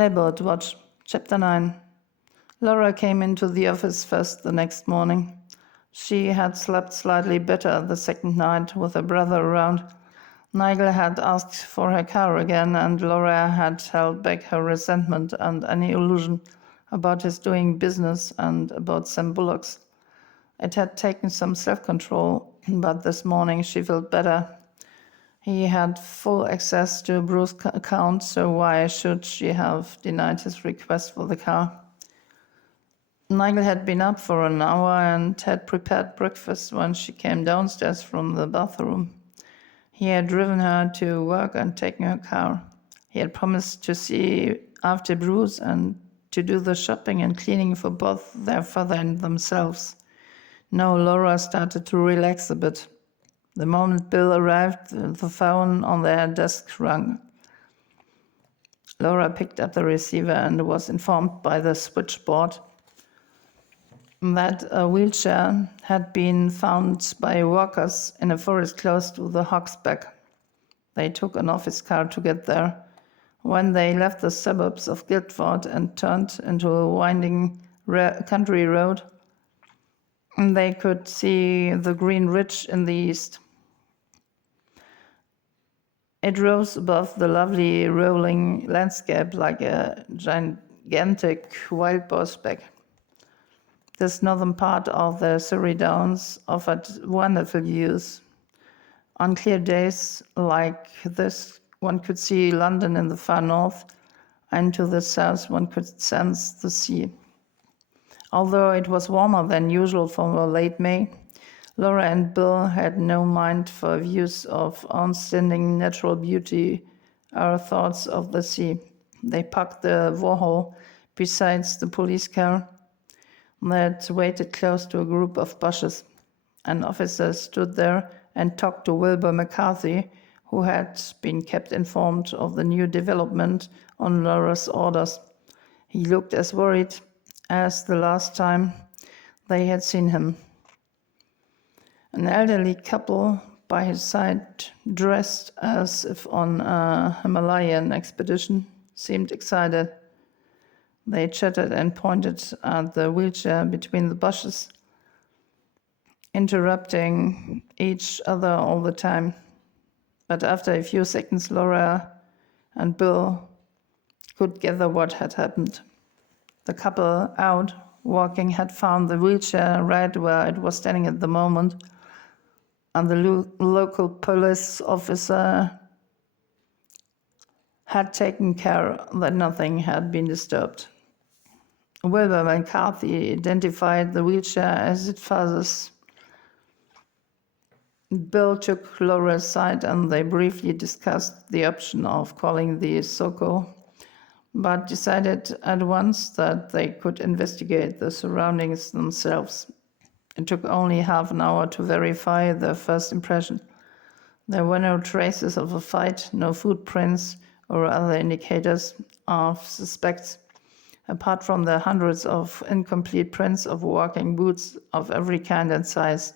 Neighbourhood Watch, Chapter 9. Laura came into the office first the next morning. She had slept slightly better the second night with her brother around. Nigel had asked for her car again, and Laura had held back her resentment and any illusion about his doing business and about Sam Bullock's. It had taken some self-control, but this morning she felt better. He had full access to Bruce's account, so why should she have denied his request for the car? Nigel had been up for an hour and had prepared breakfast when she came downstairs from the bathroom. He had driven her to work and taken her car. He had promised to see after Bruce and to do the shopping and cleaning for both their father and themselves. Now Laura started to relax a bit. The moment Bill arrived, the phone on their desk rang. Laura picked up the receiver and was informed by the switchboard that a wheelchair had been found by workers in a forest close to the Hawk's Back. They took an office car to get there. When they left the suburbs of Guildford and turned into a winding country road, they could see the Green Ridge in the east. It rose above the lovely rolling landscape like a gigantic wild boar's back. This northern part of the Surrey Downs offered wonderful views. On clear days like this, one could see London in the far north, and to the south one could sense the sea. Although it was warmer than usual for late May, Laura and Bill had no mind for views of outstanding natural beauty or thoughts of the sea. They parked the Warhol beside the police car that waited close to a group of bushes. An officer stood there and talked to Wilbur McCarthy, who had been kept informed of the new development on Laura's orders. He looked as worried as the last time they had seen him. An elderly couple by his side, dressed as if on a Himalayan expedition, seemed excited. They chatted and pointed at the wheelchair between the bushes, interrupting each other all the time. But after a few seconds, Laura and Bill could gather what had happened. The couple out walking had found the wheelchair right where it was standing at the moment, and the local police officer had taken care that nothing had been disturbed. Wilbur McCarthy identified the wheelchair as its father's. Bill took Laura's side and they briefly discussed the option of calling the Soko, but decided at once that they could investigate the surroundings themselves. It took only half an hour to verify their first impression. There were no traces of a fight, no footprints or other indicators of suspects, apart from the hundreds of incomplete prints of walking boots of every kind and size.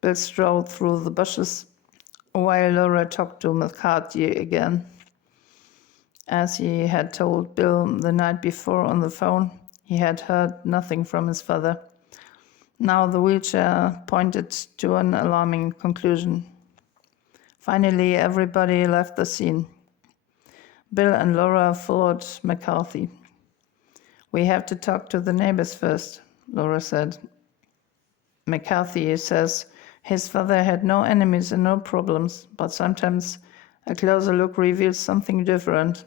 Bill strolled through the bushes while Laura talked to McCarthy again. As he had told Bill the night before on the phone, he had heard nothing from his father. Now the wheelchair pointed to an alarming conclusion. Finally, everybody left the scene. Bill and Laura followed McCarthy. "We have to talk to the neighbors first," Laura said. McCarthy says his father had no enemies and no problems, but sometimes a closer look reveals something different.